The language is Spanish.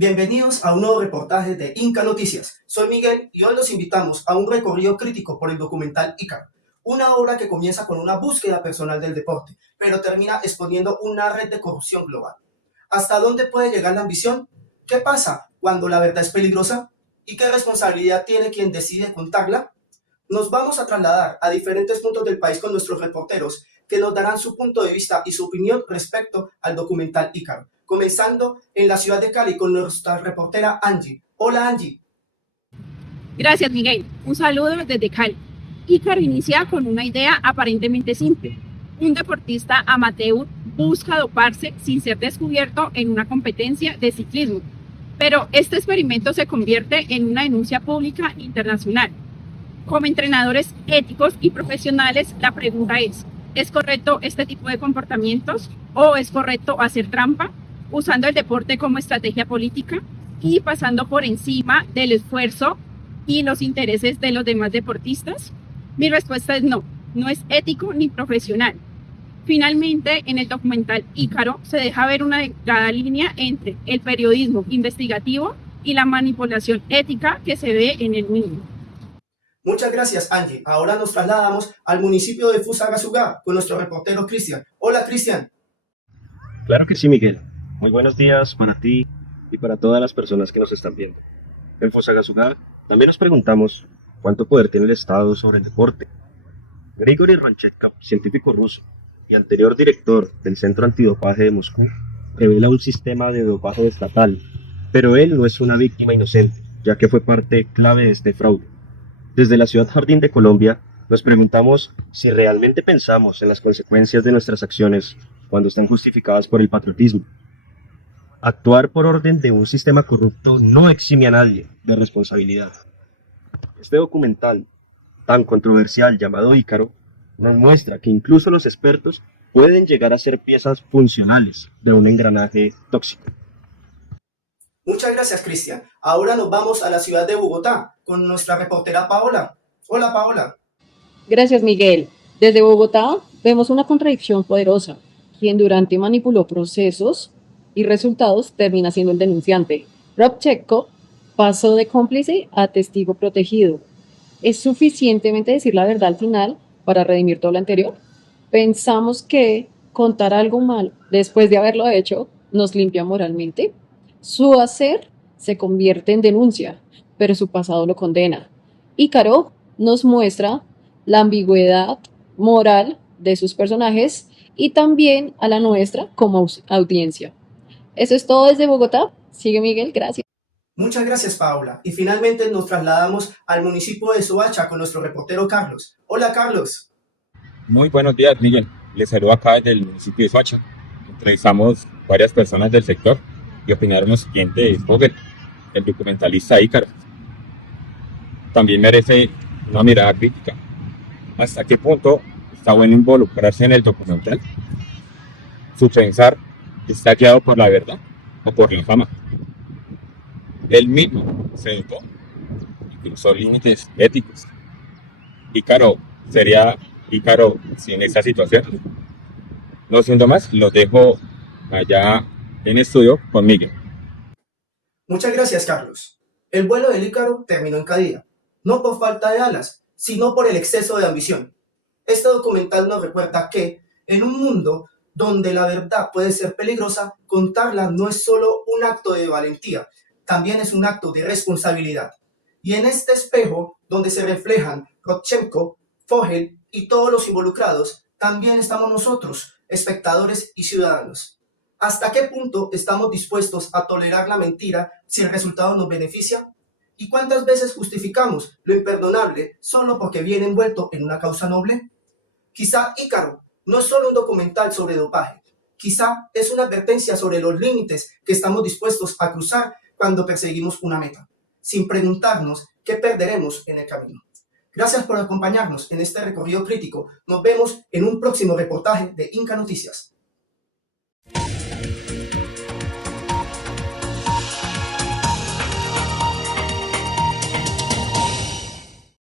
Bienvenidos a un nuevo reportaje de Inca Noticias. Soy Miguel y hoy los invitamos a un recorrido crítico por el documental Ícaro, una obra que comienza con una búsqueda personal del deporte, pero termina exponiendo una red de corrupción global. ¿Hasta dónde puede llegar la ambición? ¿Qué pasa cuando la verdad es peligrosa? ¿Y qué responsabilidad tiene quien decide contarla? Nos vamos a trasladar a diferentes puntos del país con nuestros reporteros que nos darán su punto de vista y su opinión respecto al documental Ícaro. Comenzando en la ciudad de Cali con nuestra reportera Angie. Hola Angie. Gracias, Miguel. Un saludo desde Cali. Ícaro inicia con una idea aparentemente simple. Un deportista amateur busca doparse sin ser descubierto en una competencia de ciclismo. Pero este experimento se convierte en una denuncia pública internacional. Como entrenadores éticos y profesionales, la pregunta ¿es correcto este tipo de comportamientos o es correcto hacer trampa, usando el deporte como estrategia política y pasando por encima del esfuerzo y los intereses de los demás deportistas? Mi respuesta es no, no es ético ni profesional. Finalmente, en el documental Ícaro se deja ver una delgada línea entre el periodismo investigativo y la manipulación ética que se ve en el mismo. Muchas gracias Angie. Ahora nos trasladamos al municipio de Fusagasugá con nuestro reportero Cristian. Hola Cristian. Claro que sí, Miguel. Muy buenos días para ti y para todas las personas que nos están viendo. En Fusagasugá también nos preguntamos cuánto poder tiene el Estado sobre el deporte. Grigory Ronchetkov, científico ruso y anterior director del Centro Antidopaje de Moscú, revela un sistema de dopaje estatal, pero él no es una víctima inocente, ya que fue parte clave de este fraude. Desde la Ciudad Jardín de Colombia, nos preguntamos si realmente pensamos en las consecuencias de nuestras acciones cuando están justificadas por el patriotismo. Actuar por orden de un sistema corrupto no exime a nadie de responsabilidad. Este documental, tan controversial llamado Ícaro, nos muestra que incluso los expertos pueden llegar a ser piezas funcionales de un engranaje tóxico. Muchas gracias Cristian. Ahora nos vamos a la ciudad de Bogotá con nuestra reportera Paola. Hola Paola. Gracias, Miguel. Desde Bogotá vemos una contradicción poderosa. Quien durante manipuló procesos y resultados termina siendo el denunciante. Robchenko pasó de cómplice a testigo protegido. ¿Es suficientemente decir la verdad al final para redimir todo lo anterior? Pensamos que contar algo mal después de haberlo hecho nos limpia moralmente. Su hacer se convierte en denuncia, pero su pasado lo condena. Ícaro nos muestra la ambigüedad moral de sus personajes y también a la nuestra como audiencia. Eso es todo desde Bogotá. Sigue Miguel, gracias. Muchas gracias Paola. Y finalmente nos trasladamos al municipio de Soacha con nuestro reportero Carlos. Hola Carlos. Muy buenos días, Miguel. Les saludo acá desde el municipio de Soacha. Entrevistamos varias personas del sector y opinaron lo siguiente de Vogel, el documentalista Ícaro. También merece una mirada crítica. ¿Hasta qué punto está bueno involucrarse en el documental? Su pensar está guiado por la verdad o por la fama. Él mismo se educó y cruzó límites éticos. Ícaro sería Ícaro sin esa situación. No siendo más, los dejo allá en estudio con Miguel. Muchas gracias Carlos. El vuelo del Ícaro terminó en caída, no por falta de alas, sino por el exceso de ambición. Este documental nos recuerda que, en un mundo donde la verdad puede ser peligrosa, contarla no es solo un acto de valentía, también es un acto de responsabilidad. Y en este espejo, donde se reflejan Rodchenko, Vogel y todos los involucrados, también estamos nosotros, espectadores y ciudadanos. ¿Hasta qué punto estamos dispuestos a tolerar la mentira si el resultado nos beneficia? ¿Y cuántas veces justificamos lo imperdonable solo porque viene envuelto en una causa noble? Quizá Ícaro no es solo un documental sobre dopaje, quizá es una advertencia sobre los límites que estamos dispuestos a cruzar cuando perseguimos una meta, sin preguntarnos qué perderemos en el camino. Gracias por acompañarnos en este recorrido crítico. Nos vemos en un próximo reportaje de Inca Noticias.